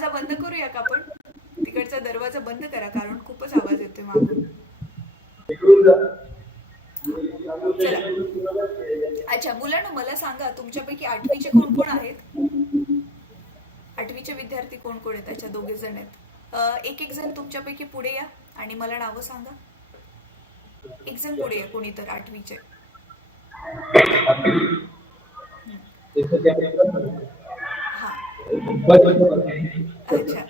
दरवाजा बंद करूया का आपण? तिकडचा दरवाजा बंद करा कारण खूपच आवाज येतोय मागून. चला. अच्छा मुलांनो, मला सांगा तुमच्यापैकी आठवीचे कोण कोण आहेत? आठवीचे विद्यार्थी कोण कोण आहेत? अच्छा, दोघे जण आहेत. एक एक जण तुमच्यापैकी पुढे या आणि मला नावं सांगा. एक जण पुढे या, कोणी तर आठवीचे. हा. अच्छा.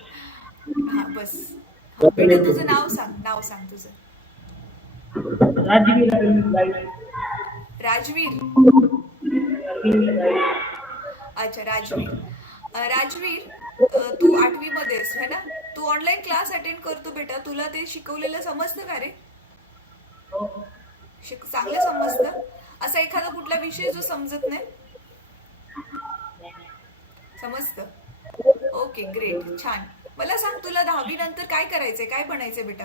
हा बस. हा बेटा, तुझं नाव सांग, नाव सांग तुझं. राजवीर. अच्छा राजवीर. राजवीर, तू आठवी मध्ये आहेस है ना? तू ऑनलाईन क्लास अटेंड करतो बेटा, तुला ते शिकवलेलं समजतं का रे? चांगलं समजतं? असा एखादा कुठला विषय जो समजत नाही? समजतं. ओके ग्रेट, छान. मला सांग, तुला 10वी नंतर काय करायचंय, काय बनायचंय बेटा?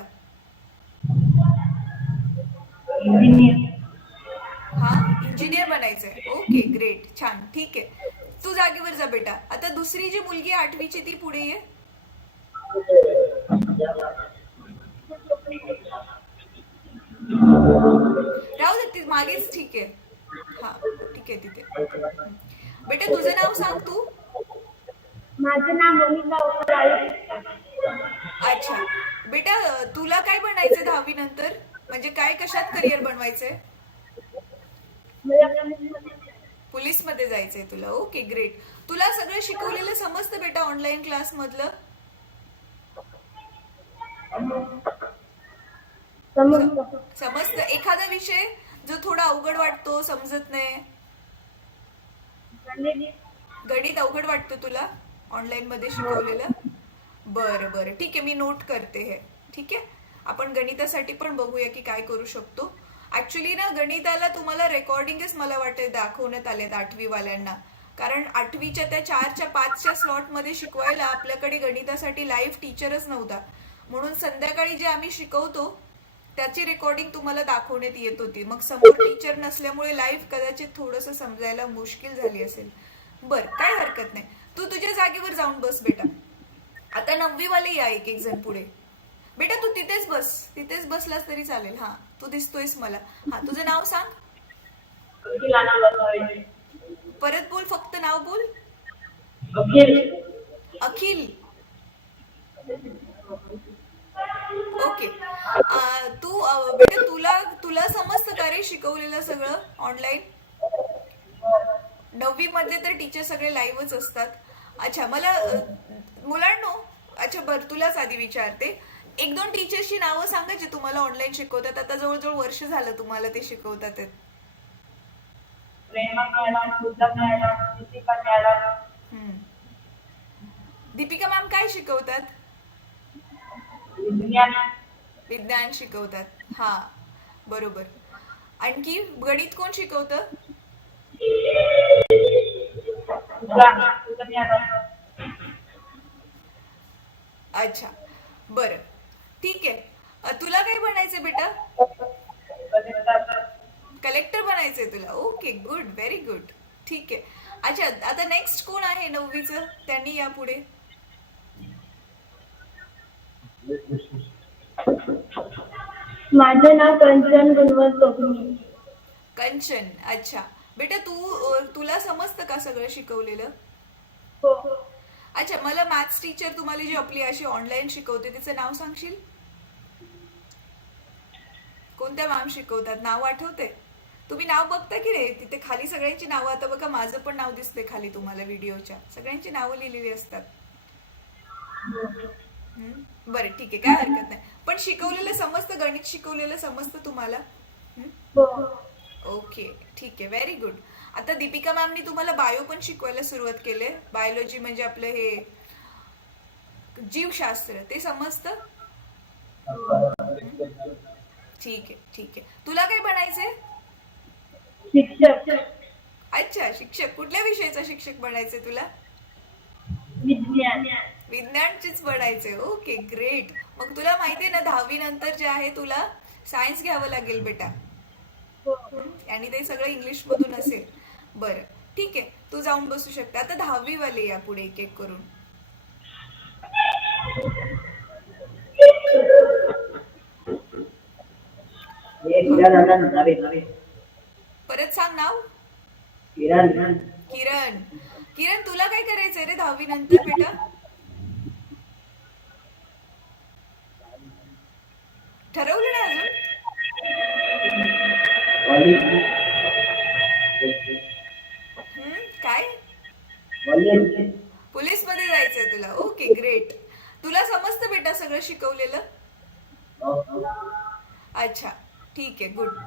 हा, इंजिनियर बनायचंय. ओके ग्रेट, छान, ठीक आहे. तू जागेवर जा बेटा. आता दुसरी जी मुलगी आहे आठवीची, ती पुढे ये. राहू दे, ती मागेच, ठीक आहे. हा, ठीक आहे तिथे. बेटा तुझं नाव सांग तू. माझं नाव मोनिका उपाळे. अच्छा बेटा, तुला काय बनायचंय 10वी नंतर? म्हणजे काय, कशात करिअर बनवायचंय? मला पोलीस मध्ये जायचंय तुला. Okay great. तुला सगळं शिकवलेलं समजतं बेटा ऑनलाईन क्लास मधलं? समजतं. समजतं. एखादा विषय जो थोडा अवघड वाटतो, समजत नाही? गणित अवघड वाटतं तुला ऑनलाईन मध्ये शिकवलेलं? बरं बरं, ठीक आहे, मी नोट करते हे. ठीक आहे, आपण गणितासाठी पण बघूया की काय करू शकतो. ऍक्च्युली ना, गणिताला तुम्हाला रेकॉर्डिंगच मला वाटतं दाखवण्यात आलेत 8वी वाल्यांना. कारण 8वीच्या त्या 4च्या 5च्या स्लॉट मध्ये शिकवायला आपल्याकडे गणितासाठी लाईव्ह टीचरच नव्हता. म्हणून संध्याकाळी जे आम्ही शिकवतो त्याची रेकॉर्डिंग तुम्हाला दाखवण्यात येत होती. मग समोर टीचर नसल्यामुळे लाईव्ह कदाचित थोडंसं समजायला मुश्किल झाली असेल. बर, काय हरकत नाही. तू तुझ्या जागेवर जाऊन बस बेटा. आता 9वी वाले या, एक एक जण पुढे. बेटा तू तिथेच बस, तिथेच बसलास तरी चालेल. हा, तू दिसतोयस मला. हा, तुझं नाव सांग. परत बोल, फक्त नाव बोल. अखिल. ओके. तू बेटा, तुला तुला समजतं का रे शिकवलेलं सगळं ऑनलाईन? 9वी मध्ये तर टीचर सगळे लाईव्हच असतात. अच्छा, मला मुलांनो, अच्छा बरं, तुलाच आधी विचारते. एक दोन टीचर्सची नावं सांगा जे तुम्हाला ऑनलाईन शिकवतात. आता जवळजवळ वर्ष झालं तुम्हाला ते शिकवतात. हम्म. दीपिका मॅम काय शिकवतात? विज्ञान शिकवतात. हा, बरोबर. आणखी गणित कोण शिकवतं? अच्छा, बरं, ठीक आहे. तुला काय बनायचंय बेटा? कलेक्टर बनायचंय तुला. Okay good, very good. ठीक आहे. अच्छा, आता नेक्स्ट कोण आहे 9वीचं? त्यांनी या पुढे. माझं नाव कंचन गुणवंत कोकणी. कंचन. अच्छा बेटा, तुला समजतं का सगळं शिकवलेलं? हो. अच्छा, मला मॅथ्स टीचर तुम्हाला जी आपली अशी ऑनलाईन शिकवते तिचं नाव सांगशील? कोणत्या मॅम शिकवतात, नाव आठवते? तुम्ही नाव बघता की रे तिथे खाली सगळ्यांची नावं? आता बघा, माझं पण नाव दिसतंय खाली तुम्हाला व्हिडिओच्या. सगळ्यांची नावं लिहिलेली असतात. बरं, ठीक आहे, काय हरकत नाही. पण शिकवलेलं समजतं, गणित शिकवलेलं समजतं तुम्हाला? ओके, ठीक आहे, व्हेरी गुड. आता दीपिका मॅमनी तुम्हाला बायो पण शिकवायला सुरुवात केली. बायोलॉजी म्हणजे आपलं हे जीवशास्त्र, ते समजतं? ठीक आहे, ठीक आहे. तुला काय बनायचंय? शिक्षक. अच्छा, शिक्षक. कुठल्या विषयाचा शिक्षक बनायचंय तुला? विज्ञान. विज्ञानचीच बनायचंय. Okay great. मग तुला माहितीये ना 10वी नंतर जे आहे तुला सायन्स घ्यावं लागेल बेटा. आणि ते सगळं इंग्लिश मधून असेल. बरं, ठीक आहे, तू जाऊन बसू शकता. आता 10वी वाले या पुढे एक एक करून. परत सांग नाव. किरण. किरण तुला काय करायचंय रे 10वी नंतर बेटा? ठरवलं ना अजून? काय? पोलीस मध्ये जायचंय तुला? Okay great. तुला समजतं बेटा सगळं शिकवलेलं? अच्छा ठीक आहे गुड.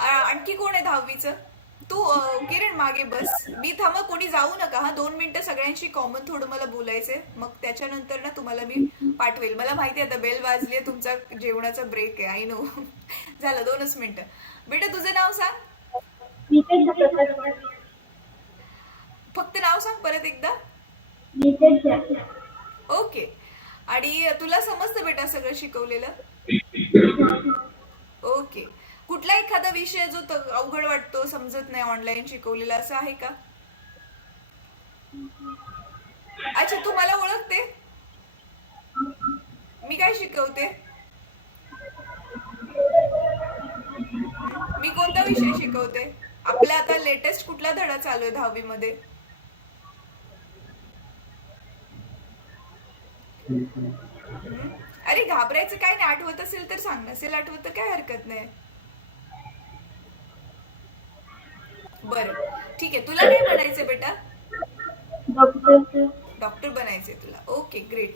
आणखी कोण आहे 10वीचं? तू किरण मागे बस. मी थांबा, कोणी जाऊ नका हा. 2 मिनिटं सगळ्यांशी कॉमन थोडं मला बोलायचंय, मग त्याच्यानंतर ना तुम्हाला मी पाठवेल. मला माहिती आहे आता बेल वाजली आहे, तुमचा जेवणाचा ब्रेक आहे, आय नो. झालं 2च मिनिटं. बेटा तुझं नाव सांग. नितेश प्रकाश पाटील. फक्त नाव सांग परत एकदा. नितेश झा. ओके. आणि तुला समजतं बेटा सगळं शिकवलेलं? ओके. कुठला एखादा विषय जो अवघड वाटतो, समजत नाही ऑनलाईन शिकवलेला, असं आहे का? अच्छा तू मला ओळखते? मी काय शिकवते? मी कोणता विषय शिकवते? आपला आता लेटेस्ट कुठला धडा चालू आहे 10वी मध्ये? अरे घाबरायचं काय नाही, आठवत असेल तर सांग, नसेल आठवत तर काय हरकत नाही. बरं ठीक आहे. तुला काय बनायचंय बेटा? डॉक्टर. डॉक्टर बनायचंय तुला? Okay great.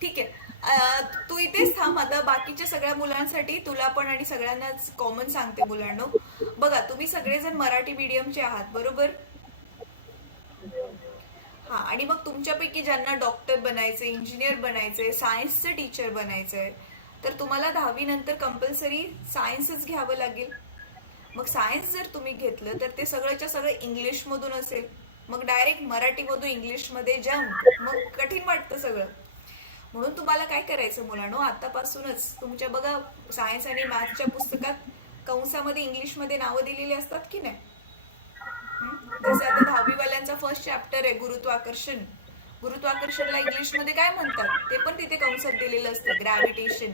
ठीक आहे. तू इथेच थांब आता. बाकीच्या सगळ्या मुलांसाठी तुला पण आणि सगळ्यांनाच कॉमन सांगते मुलांनो. बघा तुम्ही सगळेजण मराठी मीडियमचे आहात बरोबर? हा. आणि मग तुमच्यापैकी ज्यांना डॉक्टर बनायचंय, इंजिनियर बनायचंय, सायन्सचं टीचर बनायचंय, तर तुम्हाला 10वी नंतर कंपल्सरी सायन्सच घ्यावं लागेल. मग सायन्स जर तुम्ही घेतलं तर ते सगळंच्या सगळं इंग्लिश मधून असेल. मग डायरेक्ट मराठीमधून इंग्लिशमध्ये जम्प, मग कठीण वाटतं सगळं. म्हणून तुम्हाला काय करायचं मुलांनो, आतापासूनच तुमच्या बघा सायन्स आणि मॅथ्सच्या पुस्तकात कंसामध्ये इंग्लिशमध्ये नावं दिलेली असतात की नाही? जसं आता 10वी वाल्यांचा फर्स्ट चॅप्टर आहे गुरुत्वाकर्षण. गुरुत्वाकर्षणला इंग्लिशमध्ये काय म्हणतात ते पण तिथे कंसात दिलेलं असतं, ग्रॅव्हिटेशन.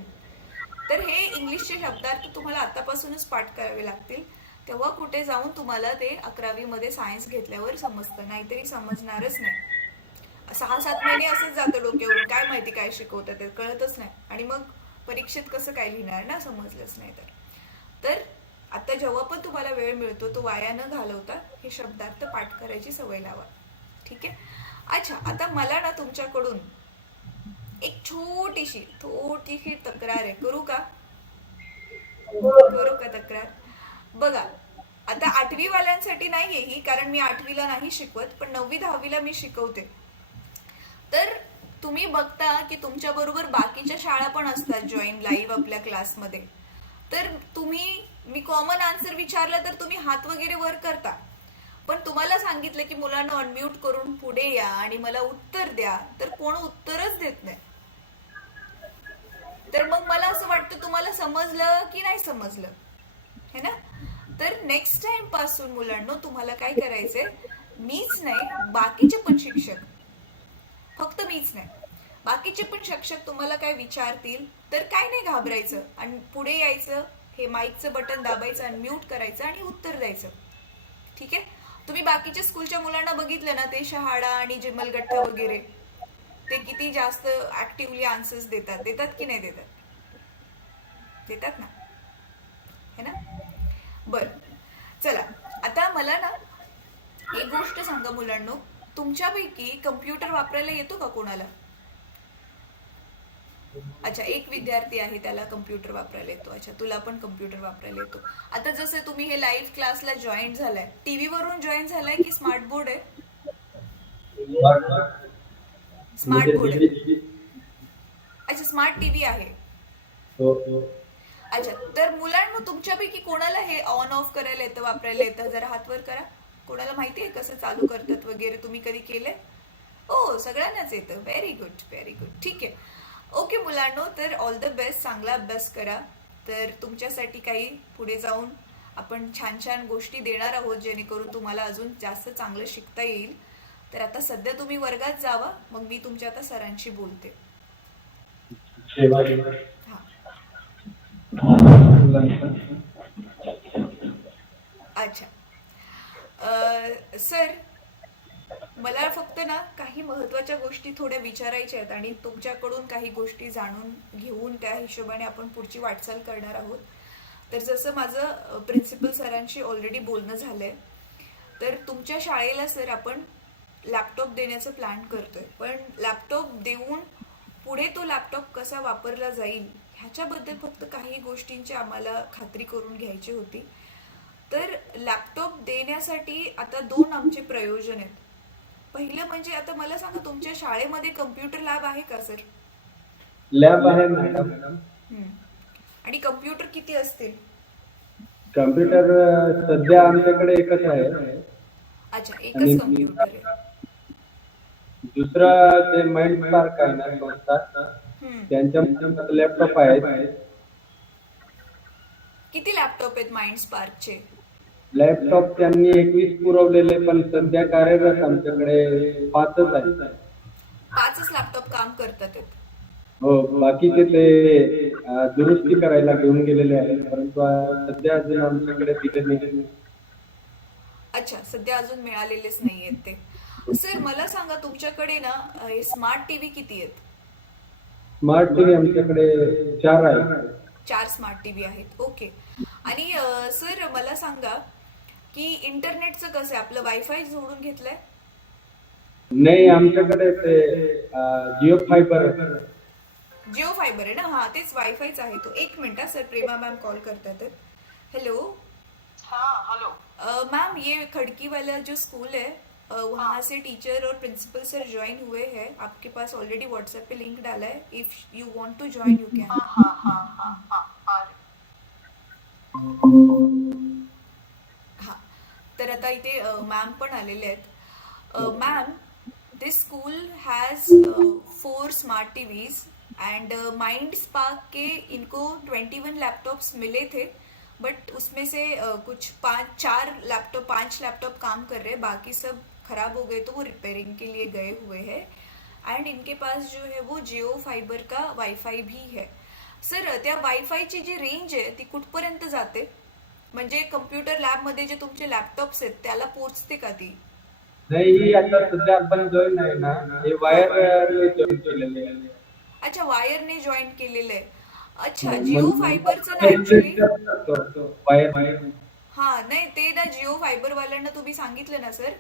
तर हे इंग्लिशचे शब्दार्थ तुम्हाला आतापासूनच पाठ करावे लागतील. तेव्हा कुठे जाऊन तुम्हाला ते 11वी मध्ये सायन्स घेतल्यावर समजतं, नाहीतरी समजणारच नाही. 6-7 महिने असंच जातं डोक्यावरून, काय माहिती काय शिकवतात ते कळतच नाही. आणि मग परीक्षेत कसं काय लिहिणार ना, समजलंच नाही तर. तर आता जेव्हा पण तुम्हाला वेळ मिळतो तो वाया न घालवता हे शब्दार्थ पाठ करायची सवय लावा. ठीक आहे? अच्छा आता मला ना तुमच्याकडून एक छोटीशी तक्रार आहे. करू का तक्रार? बघा आता 8वी वाल्यांसाठी नाहीये ही, कारण मी 8वीला नाही शिकवत, पण 9वी 10वीला मी शिकवते. तर तुम्ही बघता की तुमच्या बरोबर बाकीच्या शाळा पण असतात जॉईन लाईव्ह आपल्या क्लासमध्ये. तर मी कॉमन आन्सर विचारला तर तुम्ही हात वगैरे वर करता, पण तुम्हाला सांगितलं की मुलांना अनम्यूट करून पुढे या आणि मला उत्तर द्या, तर कोण उत्तरच देत नाही. तर मग मला असं वाटतं तुम्हाला समजलं की नाही समजलं, है ना? तर नेक्स्ट टाइम पासून मुलांनो तुम्हाला काय करायचंय, मीच नाही बाकीचे पण शिक्षक, फक्त मीच नाही बाकीचे पण शिक्षक तुम्हाला काय विचारतील तर काय नाही घाबरायचं आणि पुढे यायचं, हे माईकचं बटन दाबायचं, अनम्यूट करायचं आणि उत्तर द्यायचं. ठीक आहे? तुम्ही बाकीच्या स्कूलच्या मुलांना बघितलं ना, ते शहाडा आणि जिमलगठ्ठा वगैरे, ते किती जास्त ऍक्टिव्हली आन्सर्स देतात की नाही देतात ना, है ना? बर चला आता मला ना एक गोष्ट सांगा मुलांनो, तुमच्यापैकी कम्प्युटर वापरायला येतो का कोणाला? अच्छा एक विद्यार्थी आहे त्याला कम्प्युटर वापरायला येतो. अच्छा तुला पण कम्प्युटर वापरायला येतो. आता जसं तुम्ही हे लाईव्ह क्लासला जॉईन झालाय, टीव्ही वरून जॉईन झालाय की स्मार्ट बोर्ड आहे? स्मार्ट बोर्ड आहे. अच्छा स्मार्ट टीव्ही आहे. अच्छा तर मुलांना तुमच्यापैकी कोणाला हे ऑन ऑफ करायला येतं, वापरायला येतं? जरा हात वर करा. कोणाला माहिती आहे कसं चालू करतात वगैरे? तुम्ही कधी केलंय? ओ सगळ्यांनाच येतं. Very good. ठीक आहे. ओके मुलांनो, तर ऑल द बेस्ट. चांगला अभ्यास करा. तर तुमच्यासाठी काही पुढे जाऊन आपण छान छान गोष्टी देणार आहोत जेणेकरून तुम्हाला अजून जास्त चांगलं शिकता येईल. तर आता सध्या तुम्ही वर्गात जावा, मग मी तुमच्या आता सरांशी बोलते. हा. मुलांचा. अच्छा. सर, मला फक्त ना काही महत्त्वाच्या गोष्टी थोड्या विचारायच्या आहेत आणि तुमच्याकडून काही गोष्टी जाणून घेऊन त्या हिशोबाने आपण पुढची वाटचाल करणार आहोत. तर जसं माझं प्रिन्सिपल सरांशी ऑलरेडी बोलणं झालंय, तर तुमच्या शाळेला सर आपण लॅपटॉप देण्याचं प्लॅन करतोय, पण लॅपटॉप देऊन पुढे तो लॅपटॉप कसा वापरला जाईल ह्याच्याबद्दल फक्त काही गोष्टींची आम्हाला खात्री करून घ्यायची होती. तर लॅपटॉप देण्यासाठी आता दोन आमचे प्रयोजन आहेत. पहिलं म्हणजे आता मला सांगा, तुमच्या शाळेमध्ये कम्प्युटर लॅब आहे का सर? लॅब आहे मॅडम. हम्म. आणि कम्प्युटर किती असतील? कम्प्युटर सध्या आमच्याकडे एकच आहे. अच्छा, आणि एकच कम्प्युटर आहे. दुसरा जे माइंड स्पार्क आहे ना संस्था, हम्म. त्यांच्या लॅपटॉप आहेत. किती लॅपटॉप आहेत माइंड स्पार्कचे? लॅपटॉप त्यांनी 21 पुरवलेले, पण सध्या कार्यरत आमच्याकडे 5च आहेत. 5च लॅपटॉप काम करतात आहेत. हो, बाकीचे ते दुरुस्ती करायला घेऊन गेलेले आहेत, परंतु सध्या अजून आमच्याकडे दिले नाही. अच्छा, सध्या अजून मिळालेलेच नाही आहेत ते. सर, मला सांगा, तुमच्याकडे ना स्मार्ट टीव्ही किती आहेत? स्मार्ट टीव्ही आमच्याकडे 4 आहेत. 4 स्मार्ट टीव्ही आहेत. ओके. आणि सर, मला सांगा की इंटरनेटचं कसं आहे? आपलं वायफाय जोडून घेतलंय? नाही, आमच्याकडे ते जिओ फायबर. जिओ फाइबर है ना? हाँ, तेच वाईफाईच आहे तो. एक मिनट हा सर, प्रेमा मैम कॉल करतात. हेलो. हाँ हेलो। मैम, ये खड़की वाला जो स्कूल है वहाँ से टीचर और प्रिंसिपल सर ज्वाइन हुए हैं. आपके पास ऑलरेडी व्हाट्सएप पे लिंक डाला है. If you want to join you can. हाँ हाँ हाँ हाँ हाँ हाँ हा. तर आता इथे मॅम पण आलेले आहेत. Ma'am, this school has 4 smart TVs and Mindspark के इनको 21 लैपटॉप्स मिले थे, बट उसमें से कुछ 5 लैपटॉप काम कर रहे हैं, बाकी सब खराब हो गए तो वो रिपेयरिंग के लिए गए हुए हैं. एंड इनके पास जो है वो जिओ फाइबर का वाईफाई भी है. सर, त्या वाईफायची जी रेंज आहे ती कुठपर्यंत जाते? म्हणजे कम्प्युटर लॅबमध्ये जे तुमचे लॅपटॉप्स आहेत त्याला पोहोचते का ती? नाही, ही आता सध्या आपण जॉईन आहे ना, हे वायर जॉईन केलेले आहे. अच्छा, वायरने जॉईन केलेलं आहे. अच्छा, हो, जिओ म्हणजे फायबरचं ना ऍक्च्युली. वायर. हा, नाही, ते ना जिओ फायबर वाल्यांना तुम्ही सांगितलं ना सर,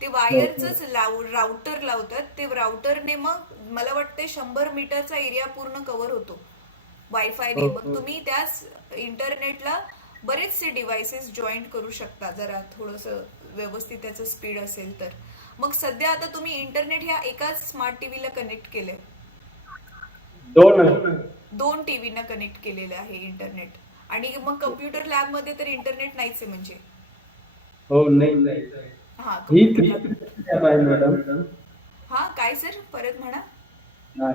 ते वायरच राउटर लावतात. ते राउटरने मग मला वाटते 100 मीटरचा एरिया पूर्ण कव्हर होतो वायफायने. हो, मग हो. तुम्ही त्याच इंटरनेटला बरेचसे डिव्हाइसेस जॉईंट करू शकता, जरा थोडंसं व्यवस्थित त्याचं स्पीड असेल तर. मग सध्या आता तुम्ही इंटरनेट ह्या एकाच स्मार्ट टीव्हीला कनेक्ट केलंय? 2 टीव्हीना कनेक्ट केलेलं आहे इंटरनेट. आणि मग कम्प्युटर लॅब मध्ये तर इंटरनेट नाहीच आहे म्हणजे? हो, नाही. हा, हीच कम्प्युटर लॅब. लॅब आहे मॅडम. हा, काय सर, परत म्हणा.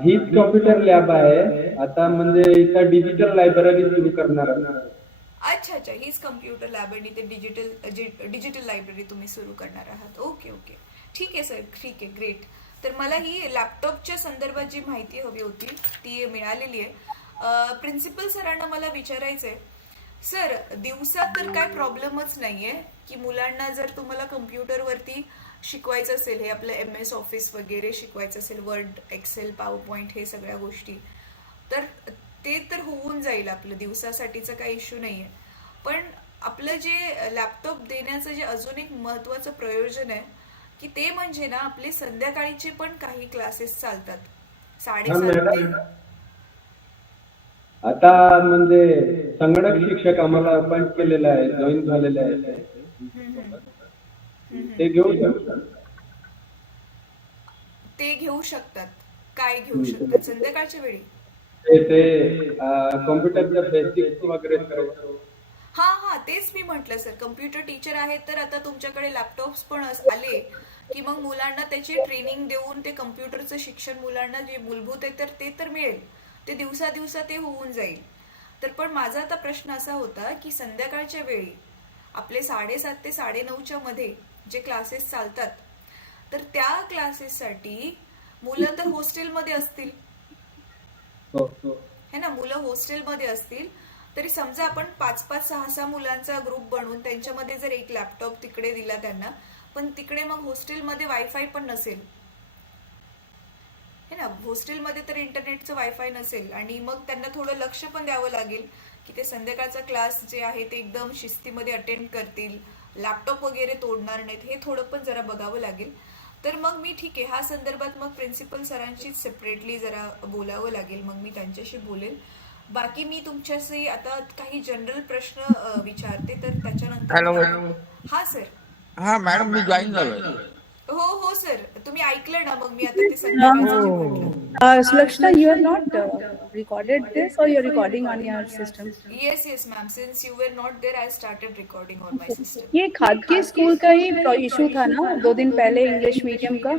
हीच कॉम्प्युटर लॅब आहे. आता म्हणजे इथं डिजिटल लायब्ररी सुरू करणार आहे. अच्छा अच्छा, हीच कम्प्युटर लॅब आणि ते डिजिटल लायब्ररी तुम्ही सुरू करणार आहात. ओके ओके, ठीक आहे सर, ठीक आहे, ग्रेट. तर मला ही लॅपटॉपच्या संदर्भात जी माहिती हवी होती ती मिळालेली आहे. प्रिन्सिपल सरांना मला विचारायचं आहे, सर, दिवसात तर काय प्रॉब्लेमच नाहीये की मुलांना जर तुम्हाला कम्प्युटरवरती शिकवायचं असेल, हे आपलं MS ऑफिस वगैरे शिकवायचं असेल, वर्ड, एक्सेल, पॉवर पॉईंट, हे सगळ्या गोष्टी, तर ते तर होऊन जाईल आपलं, दिवसासाठीचं काही इश्यू नाहीये. पण आपलं जे लॅपटॉप देण्याचं जे अजून एक महत्वाचं प्रयोजन आहे की ते म्हणजे ना, आपले संध्याकाळीचे पण काही क्लासेस चालतात 7:30 ते. आता म्हणजे संगणक शिक्षक आम्हाला अपॉइंट केलेले आहे, जॉईन झालेले आहेत. ते घेऊ शकतात. ते घेऊ शकतात. काय घेऊ शकतात संध्याकाळच्या वेळी? ते कॉम्प्युटरच्या बेसिक्स वगैरे सर्व. हा हा, तेच मी म्हटलं सर, कम्प्युटर टीचर आहेत तर आता तुमच्याकडे लॅपटॉप्स पण आले की मग मुलांना त्याची ट्रेनिंग देऊन ते कम्प्युटरचं शिक्षण मुलांना जे मूलभूत आहे तर ते तर मिळेल, ते दिवसा ते होऊन जाईल. तर पण माझा आता प्रश्न असा होता की संध्याकाळच्या वेळी आपले 7:30 ते 9:30च्या मध्ये जे क्लासेस चालतात, तर त्या क्लासेससाठी मुलं तर हॉस्टेलमध्ये असतील. हो है ना, मुलं हॉस्टेलमध्ये असतील तरी समजा आपण 5-5, 6-6 मुलांचा ग्रुप बनवून त्यांच्यामध्ये जर एक लॅपटॉप तिकडे दिला त्यांना, पण तिकडे मग हॉस्टेलमध्ये वायफाय पण नसेल, है ना, हॉस्टेलमध्ये तर इंटरनेटचं वायफाय नसेल आणि मग त्यांना थोडं लक्ष पण द्यावं लागेल की ते संध्याकाळचा क्लास जे आहे ते एकदम शिस्तीमध्ये अटेंड करतील, लॅपटॉप वगैरे तोडणार नाहीत, हे थोडं पण जरा बघावं लागेल. तर मग मी ठीक आहे, ह्या संदर्भात मग प्रिन्सिपल सरांशीच सेपरेटली जरा बोलावं लागेल, मग मी त्यांच्याशी बोलेल. बाकी मी तुमच्याशी आता काही जनरल प्रश्न विचारते, तर त्याच्यानंतर हॅलो. हा सर. हा मॅडम, मी जॉईन झालोय. हो हो सर, तुम्ही ऐकलं ना, मग मी आता ते संध्याकाळचं जे म्हटलं. Sulakshana, you are not recorded this or you're recording on your system? Yes, yes, ma'am. Since you were not there, I started recording on my system. ये खादकी स्कूल का ही इशू था ना 2 दिन पहले, इंग्लिश मीडियम का.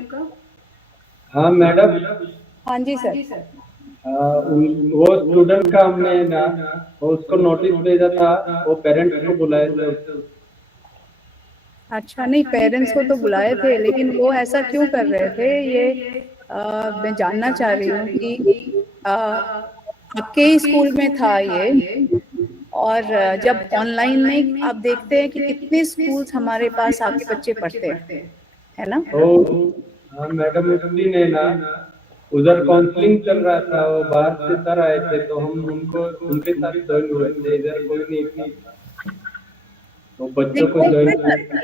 हाँ मैडम, हाँ जी sir. वो स्टूडेंट का हमने ना वो उसको नोटिस भेजा था, वो पेरेंट्स को बुलाए थे. अच्छा, नहीं पेरेंट्स को तो बुलाए थे, लेकिन वो ऐसा क्यों कर रहे थे ये मैं जानना चाह रही हूँ कि आपके ही स्कूल में था ये, और जब ऑनलाइन में आप देखते हैं कि कितने स्कूल्स हमारे पास आपके बच्चे पढ़ते हैं, है ना. तो हाँ मैडम, उसी ने ना उधर काउंसलिंग चल रहा था, वो बाहर से सर आए थे, तो हम उनको उनके साथ ज्वाइन हुए थे. इधर कोई नहीं था, तो बच्चों को ज्वाइन.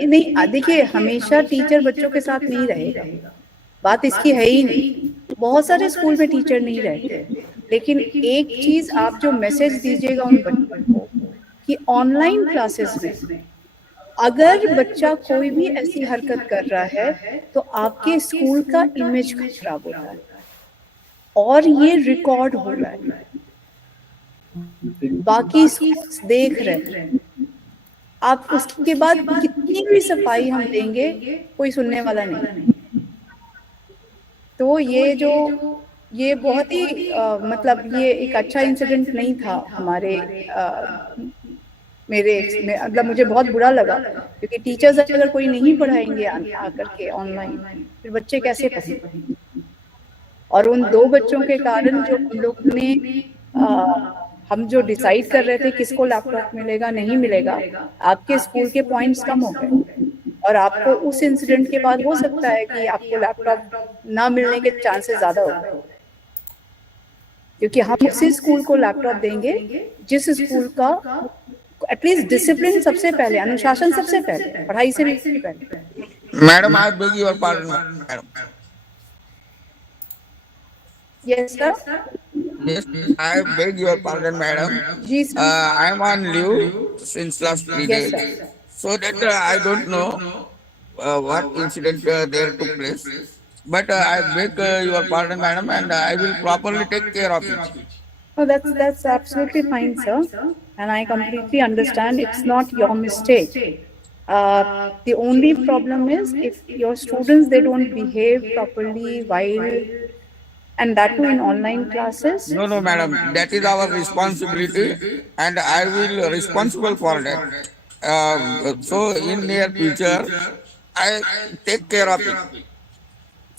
नहीं देखिए, हमेशा टीचर बच्चों के साथ नहीं रहेगा, बात इसकी है ही नहीं. बहुत सारे स्कूल में टीचर नहीं रहते, लेकिन एक चीज आप जो मैसेज दीजिएगा उन बच्चों को कि ऑनलाइन क्लासेस में अगर बच्चा कोई भी ऐसी हरकत कर रहा है तो आपके स्कूल का इमेज खराब हो रहा है और ये रिकॉर्ड हो रहा है, बाकी स्कूल्स देख रहे हैं. आप उसके बाद कितनी भी सफाई हम देंगे, कोई सुनने वाला नहीं. तो ये बहुत ही मतलब ये एक अच्छा इंसिडेंट नहीं था हमारे मेरे मतलब मुझे बहुत बुरा लगा, क्योंकि टीचर्स अगर कोई नहीं पढ़ाएंगे आकर के ऑनलाइन, फिर बच्चे कैसे पढ़ेंगे. और उन 2 बच्चों के कारण जो हम लोग ने हम जो डिसाइड कर रहे थे किसको लैपटॉप मिलेगा नहीं मिलेगा, आपके स्कूल के पॉइंट्स कम हो गए, और आपको उस इंसिडेंट के बाद हो सकता है कि आपको लैपटॉप ना मिलने के चांसेस ज्यादा हो गए, क्योंकि हम उसी स्कूल को लैपटॉप देंगे जिस स्कूल का एटलीस्ट डिसिप्लिन सबसे पहले, अनुशासन सबसे पहले, पढ़ाई से भी पहले. Madam, I beg your pardon madam. Yes sir. Yes, I beg your pardon, madam. जी sir. I am on leave since last 3 Yes, days, sir. so that I don't know what incident there took place. But I beg your pardon, madam, and I will properly take care of it. No, that's absolutely fine, sir, and I completely understand. It's not your mistake. The only problem is if your students they don't behave properly while, and that too in online classes. No, madam, that is our responsibility, and I will responsible for that. So in near future, I take care of it.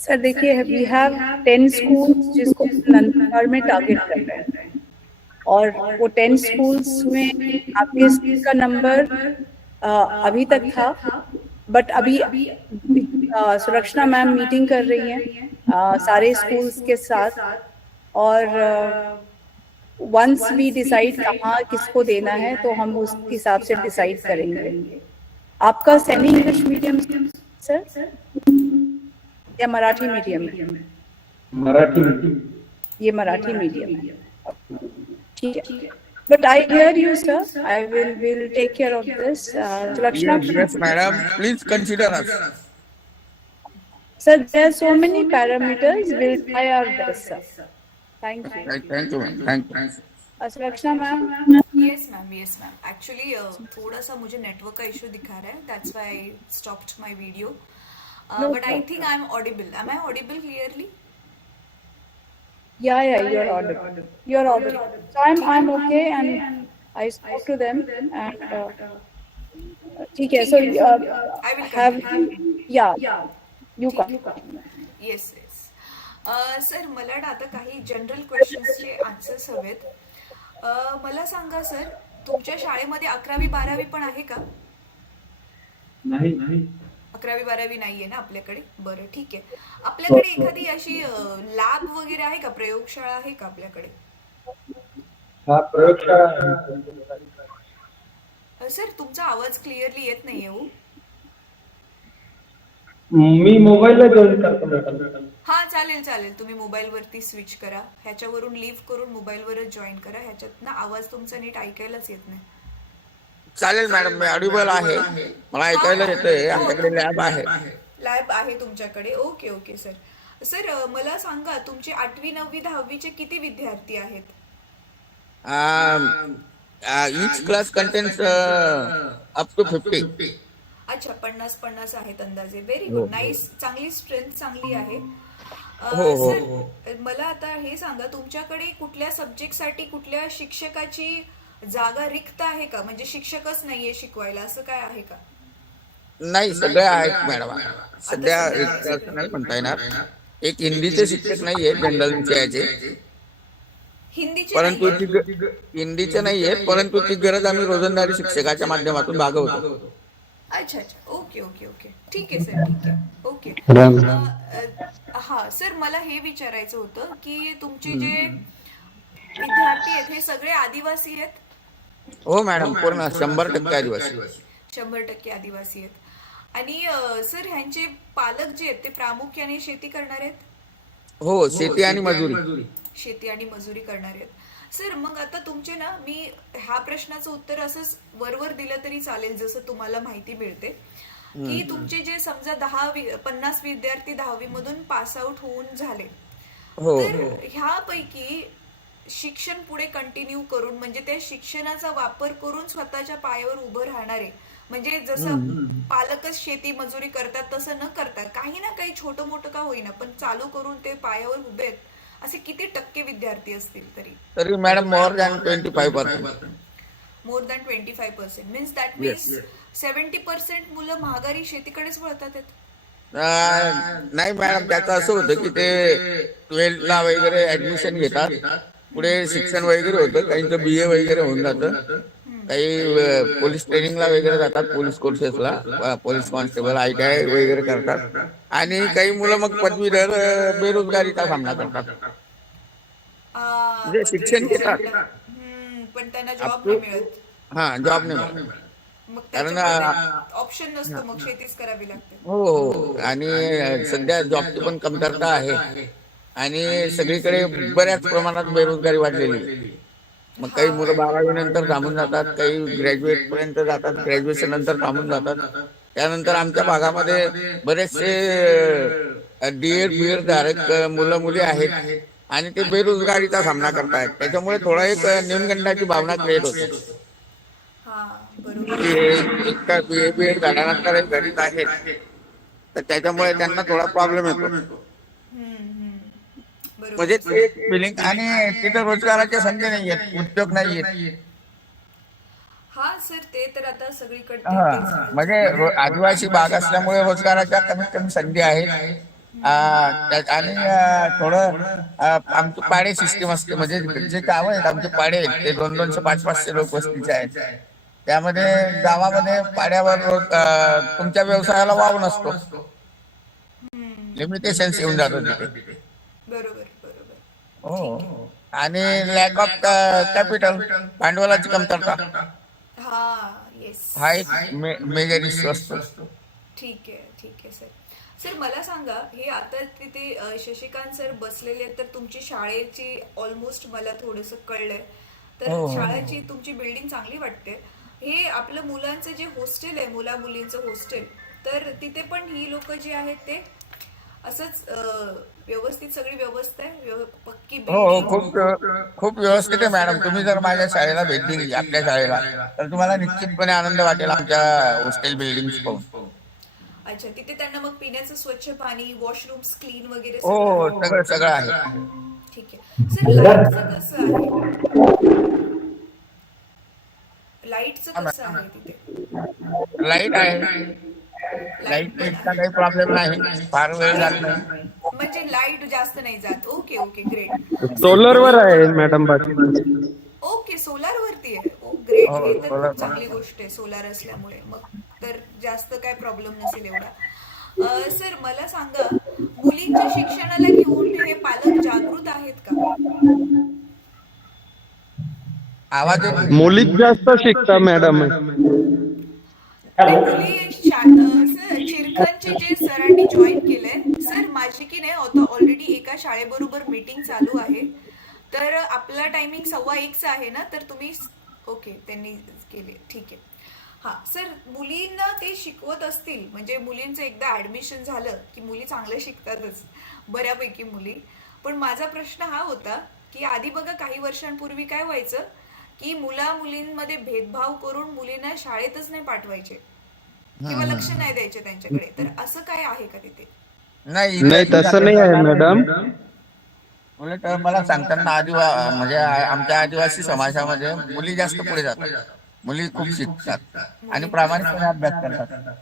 Sir देखिए, we have 10 schools जिसको नंदनबार में target कर रहे हैं, और वो 10 schools में आपके स्कूल का नंबर अभी तक था, बट अभी सुरक्षा मैम मीटिंग कर रही हैं सारे स्कूल्स के साथ, और वंस वी डिसाइड कहाँ किसको देना है तो हम उस हिसाब से डिसाइड करेंगे. आपका सेमी इंग्लिश मीडियम सर या मराठी मीडियम है? मराठी में. ये मराठी मीडियम है, ठीक है. But I hear you, sir. I will take care of this. Lakshna, Yes, madam. Please consider us. sir, there are so many parameters. We'll try our best, sir. Thank you. Thank you, ma'am. Thank you. Lakshna ma'am. Yes ma'am, yes ma'am. Actually थोड़ा सा मुझे network का issue दिखा रहा है, that's why I stopped my video. But I think I am audible. Am I audible clearly? Yeah, you're audible. You're audible. So I'm okay, and I spoke to them, and ठीक है. So I will have continue. yeah, you come. Yes, yes. Sir मला ना आता काही general क्वेश्चन्सचे answers हवेत. मला सांगा sir, तुमच्या शाळेमध्ये 11वी-12वी पण आहे का? नहीं 11वी-12वी नाहीये ना आपल्याकडे? बरं ठीक आहे. आपल्याकडे एखादी अशी लॅब वगैरे आहे का, प्रयोगशाळा आहे का आपल्याकडे? हाँ प्रयोगशाला है. सर तुमचा आवाज क्लिअरली येत नाहीये हो. मी मोबाईलला जॉईन करतो मॅडम. हा चालेल चालेल, तुम्ही मोबाईलवरती स्विच करा, ह्याच्यावरून लिव्ह करून मोबाईलवरच जॉईन करा. ह्याच्यात ना आवाज तुमचा नीट ऐकायलाच येत नाही. चालेल मॅडम, मी ऑडिबल आहे, मला ऐकायला येतंय. आमच्याकडे लॅब आहे. लॅब आहे तुमच्याकडे. Okay okay sir. सर मला सांगा, तुमचे 8वी 9वी 10वीचे किती विद्यार्थी आहेत? Each class contains up to 50. अच्छा, 50 आहेत अंदाजे. व्हेरी हो, गुड, नाईस. चांगली स्ट्रेंथ चांगली आहे. हो, हो, सर मला आता हे सांगा, तुमच्याकडे कुठल्या सब्जेक्टसाठी कुठल्या शिक्षकाची जागा रिक्त आहे का? म्हणजे शिक्षकच नाहीये शिकवायला, असं काय आहे का? नाही, सगळे आहेत मॅडम. सध्या सध्या एक असं नाही म्हणता येणार. एक हिंदीचे शिक्षक नाहीये जनरल विषयाचे, हिंदीची परंतु नाहीये? हिंदीचे नाहीये, परंतु ती गरज आम्ही रोजंदारी शिक्षकाच्या माध्यमातून भागवतो. अच्छा अच्छा, ओके ओके ओके, ठीक आहे सर, ठीक आहे, ओके. हा सर, मला हे विचारायचं होतं की तुमचे जे विद्यार्थी आहेत हे सगळे आदिवासी आहेत? हो मॅडम, पूर्ण 100% आदिवासी. 100% आदिवासी आहेत. आणि सर ह्यांचे पालक जे आहेत ते प्रामुख्याने शेती करणार आहेत? हो, शेती आणि मजुरी. शेती आणि मजुरी करणार आहेत. सर मग आता तुमचे ना, मी ह्या प्रश्नाचं उत्तर असंच वरवर दिलं तरी चालेल, जसं तुम्हाला माहिती मिळते की तुमचे जे समजा 50 विद्यार्थी 10वी मधून पास आउट होऊन झाले, हो तर ह्यापैकी शिक्षण पुढे कंटिन्यू करून, म्हणजे त्या शिक्षणाचा वापर करून स्वतःच्या पायावर उभं राहणारे, म्हणजे जसं पालकच शेती मजुरी करतात तसं न करता काही ना काही छोटं मोठं का होईना पण चालू करून ते पायावर उभे आहेत, असे किती टक्के विद्यार्थी असतील तरी madam more than 25%. More than 25%? Means that means 70% मुलं महागारी शेतीकडेच वळतात आहेत? नाही मॅडम, त्याचं असं होतं की ते 12ला वगैरे ऍडमिशन घेतात, पुढे शिक्षण वगैरे होतं, काहींचं BA वगैरे होऊन जातं, काही पोलीस ट्रेनिंगला वगैरे जातात, पोलीस कोर्सेसला, पोलीस कॉन्स्टेबल, ITI वगैरे करतात, आणि काही मुलं मग पदवीधर बेरोजगारीचा सामना करतात. म्हणजे शिक्षण घेतात, पण त्यांना जॉब नाही मिळत. हा, जॉब नाही मिळत. मग कारण ऑप्शन नसतो, मग शेतीच करावी लागते. हो, आणि सध्या जॉबची पण कमतरता आहे, आणि सगळीकडे बऱ्याच प्रमाणात बेरोजगारी वाढलेली आहे. मग काही मुलं 12वी नंतर थांबून जातात, काही ग्रॅज्युएट पर्यंत जातात, ग्रॅज्युएशन नंतर थांबून जातात. त्यानंतर आमच्या भागामध्ये बरेचसे DED BED धारक मुलं मुली आहेत, आणि ते बेरोजगारीचा सामना करतायत. त्याच्यामुळे थोडा एक न्यूनगंडाची भावना क्रिएट होते. हा बरोबर. इतका BA BED झाल्यानंतर घरीच आहेत, तर त्याच्यामुळे त्यांना थोडा प्रॉब्लेम येतो. बरोबर. म्हणजे ते फिलिंग, आणि तिथं रोजगाराच्या संधी नाही आहेत, उद्योग नाही आहेत. हा सर, ते तर आता सगळीकडे हा, तेच हाल म्हणजे झालं. आदिवासी भाग असल्यामुळे रोजगाराच्या कमीत कमी संधी आहेत. आणि थोडं आमची पाडे सिस्टीम असते, म्हणजे जे गाव आहेत आमचे पाडे आहेत ते 200-200, 500-500 लोक वस्तीचे आहेत. त्यामध्ये गावामध्ये पाड्यावर तुमच्या व्यवसायाला वाव नसतो, लिमिटेशन्स येऊन जातो तिथे. बरोबर बरोबर. हो, आणि लॅक ऑफ कॅपिटल, भांडवलाची कमतरता, हा येस. हा एक मेजर इश्यू असतो. ठीक आहे सर. सर मला सांगा, हे आता तिथे शशिकांत सर बसलेले आहेत, तर तुमची शाळेची ऑलमोस्ट मला थोडंसं कळलंय, तर शाळेची तुमची बिल्डिंग चांगली वाटते. हे आपलं मुलांचं जे हॉस्टेल आहे, मुला मुलींचं हॉस्टेल, तर तिथे पण ही लोक जे आहेत ते असंच व्यवस्थित सगळी व्यवस्था आहे, पक्की हो, बिल्डिंग? खूप व्यवस्थित आहे मॅडम. तुम्ही जर माझ्या शाळेला भेट दिली, आपल्या शाळेला, तर तुम्हाला निश्चितपणे आनंद वाटेल आमच्या हॉस्टेल बिल्डिंग पाहून. अच्छा, तिथे त्यांना मग पिण्याचं स्वच्छ पाणी, वॉशरूम्स क्लीन वगैरे हो, सगळं? सगळं आहे. ठीक आहे सर. लाईटचं कसं आहे? लाईटचं कसं आहे तिथे? लाईट आहे, लाईट लाईटचा काही प्रॉब्लेम नाही, फार वेळ जात नाही. म्हणजे लाईट जास्त नाही जात. Okay okay great. सोलरवर आहे मॅडम बाकी. ओके सोलार वरती आहे. ओ ग्रेट. हो, हे तर solar खूप चांगली गोष्ट आहे सोलार असल्यामुळे. मग तर जास्त काय प्रॉब्लेम नसेल एवढा. सर मला सांगा, मुलींच्या शिक्षणाला घेऊन हे पालक जागृत आहेत का? आवाज येत नाही. मुलीच जास्त शिकता मॅडम. नाही, सर चिरखनचे जे सरांनी जॉईन केलंय सर, माझी की नाही आता ऑलरेडी एका शाळेबरोबर मीटिंग चालू आहे. तर आपला टायमिंग 1:15 आहे ना, तर तुम्ही ओके त्यांनी केले ठीक आहे. हा सर, मुलींना ते शिकवत असतील म्हणजे मुलींचं एकदा ऍडमिशन झालं की मुली चांगलं शिकतातच बऱ्यापैकी मुली. पण माझा प्रश्न हा होता की आधी बघा काही वर्षांपूर्वी काय व्हायचं की मुला मुलींमध्ये भेदभाव करून मुलींना शाळेतच नाही पाठवायचे किंवा लक्ष नाही द्यायचे त्यांच्याकडे. तर असं काय आहे का तिथे? नाही तसं नाही आहे मॅडम. उलट मला सांगताना म्हणजे आमच्या आदिवासी समाजामध्ये मुली जास्त पुढे जातात, मुली खूप शिकतात आणि प्रामाणिकपणे अभ्यास करतात.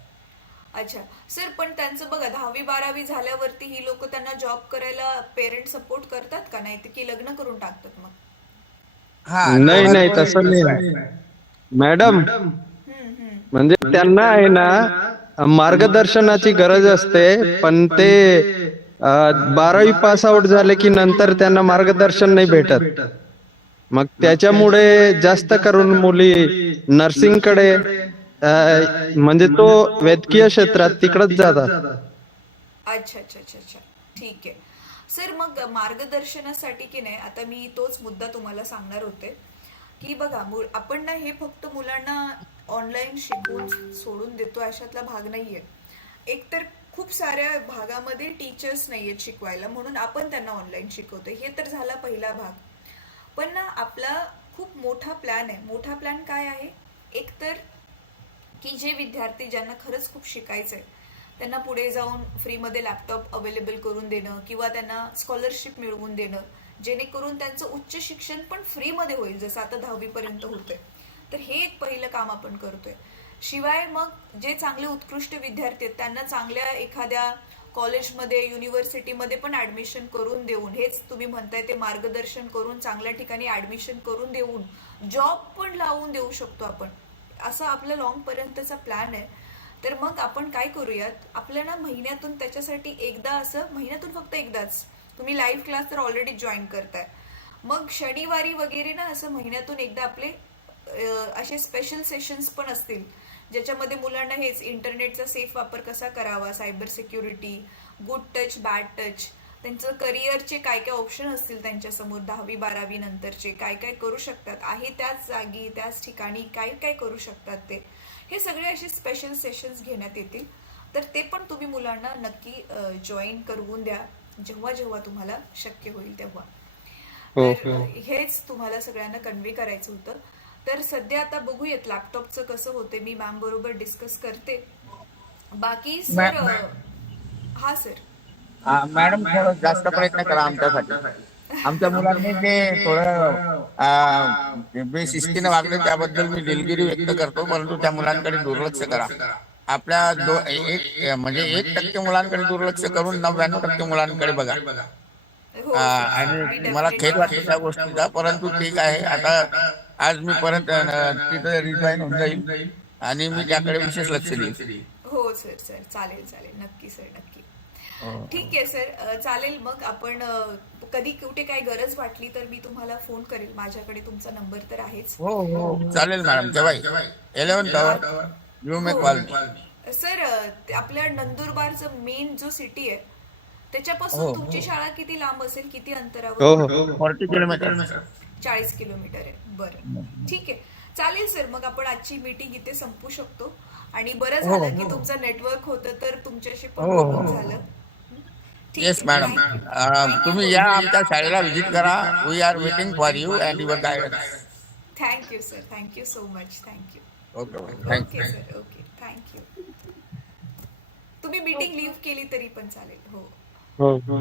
अच्छा सर, पण त्यांचं बघा 10वी-12वी झाल्यावरती ही लोक त्यांना जॉब करायला पेरेंट सपोर्ट करतात का? नाही की लग्न करून टाकतात मग? हा, नाही नाही तसं नाही आहे मॅडम. म्हणजे त्यांना आहे ना मार्गदर्शनाची गरज असते, पण ते 12वी पास आउट झाले की नंतर त्यांना मार्गदर्शन नाही भेटत. मग त्याच्यामुळे जास्त करून मुली नर्सिंगकडे म्हणजे तो वैद्यकीय क्षेत्रात तिकडच जातात. अच्छा अच्छा अच्छा अच्छा ठीक आहे सर. मग मार्गदर्शनासाठी की नाही आता मी तोच मुद्दा तुम्हाला सांगणार होते की बघा आपण ना हे फक्त मुलांना ऑनलाईन शिकवून सोडून देतो अशातला भाग नाहीये. एकतर खूप साऱ्या भागामध्ये टीचर्स नाहीयेत शिकवायला, म्हणून आपण त्यांना ऑनलाईन शिकवतोय. हे तर झाला पहिला भाग. पण ना आपला खूप मोठा प्लॅन आहे. मोठा प्लॅन काय आहे? एकतर की जे विद्यार्थी ज्यांना खरंच खूप शिकायचंय त्यांना पुढे जाऊन फ्रीमध्ये लॅपटॉप अवेलेबल करून देणं किंवा त्यांना स्कॉलरशिप मिळवून देणं, जेणेकरून त्यांचं उच्च शिक्षण पण फ्रीमध्ये होईल, जसं आता 10वी पर्यंत होतंय. तर हे एक पहिलं काम आपण करतोय. शिवाय मग जे चांगले उत्कृष्ट विद्यार्थी आहेत त्यांना चांगल्या एखाद्या कॉलेजमध्ये युनिव्हर्सिटीमध्ये पण ऍडमिशन करून देऊन, हेच तुम्ही म्हणताय ते मार्गदर्शन करून चांगल्या ठिकाणी ऍडमिशन करून देऊन जॉब पण लावून देऊ शकतो आपण. असं आपलं लॉंग पर्यंतचा प्लॅन आहे. तर मग आपण काय करूयात, आपल्याला महिन्यातून त्याच्यासाठी एकदा, असं महिन्यातून फक्त एकदाच तुम्ही लाईव्ह क्लास तर ऑलरेडी जॉईन करताय, मग शनिवारी वगैरे ना असं महिन्यातून एकदा आपले असे स्पेशल सेशन्स पण असतील ज्याच्यामध्ये मुलांना हेच इंटरनेटचा सेफ वापर कसा करावा, cyber security, good touch bad touch, त्यांचं करिअरचे काय काय ऑप्शन असतील त्यांच्यासमोर 10वी-12वी नंतरचे, काय काय करू शकतात, आहे त्याच जागी त्याच ठिकाणी काय काय करू शकतात ते, हे सगळे असे स्पेशल सेशन्स घेण्यात येतील. तर ते पण तुम्ही मुलांना नक्की जॉईन करवून द्या जेव्हा जेव्हा तुम्हाला शक्य होईल तेव्हा. तर हेच तुम्हाला सगळ्यांना कन्वे करायचं होतं. तर सध्या आता बघूयात लॅपटॉपचं कसं होते, मी मॅम बरोबर डिस्कस करते. बाकी सर हा सर मॅडम थोडं जास्त प्रयत्न करा आमच्यासाठी. आमच्या मुलांनी ते थोडं बेशिस्तीने वागले त्याबद्दल मी दिलगिरी व्यक्त करतो, परंतु त्या मुलांकडे दुर्लक्ष करा. आपल्या म्हणजे 1% मुलांकडे दुर्लक्ष करून 99% मुलांकडे बघा. हो आणि मला खेद वाटतो त्या गोष्टीचा, परंतु ठीक आहे. आता आज मी परत तिथे रिजॉईन होऊन जाईल आणि मी त्याकडे विशेष लक्ष देईल. हो सर सर चालेल चालेल नक्की सर नक्की. ठीक आहे सर चालेल. मग आपण कधी कुठे काय गरज वाटली तर मी तुम्हाला फोन करेल, माझ्याकडे तुमचा नंबर तर आहेच. हो हो चालेल मॅडम. केव्हा 11th hour you may call. Sir आपल्या नंदुरबारचं मेन जो सिटी आहे त्याच्यापासून तुमची शाळा किती लांब असेल, किती अंतरावर? 40 किलोमीटर. 40 किलोमीटर आहे. बरं ठीक आहे चालेल सर. मग आपण आजची मीटिंग इथे संपू शकतो. आणि बरं झालं की तुमचं नेटवर्क होतं तर तुमच्याशी पण बोलून झालं. येस मॅडम, तुम्ही या आमच्या शाळेला व्हिजिट करा. We are waiting for you and your guidance. Thank you sir, thank you so much. Thank you. Okay okay sir. Okay thank you. तुम्ही मीटिंग लीव्ह केली तरी पण चालेल. हो हो.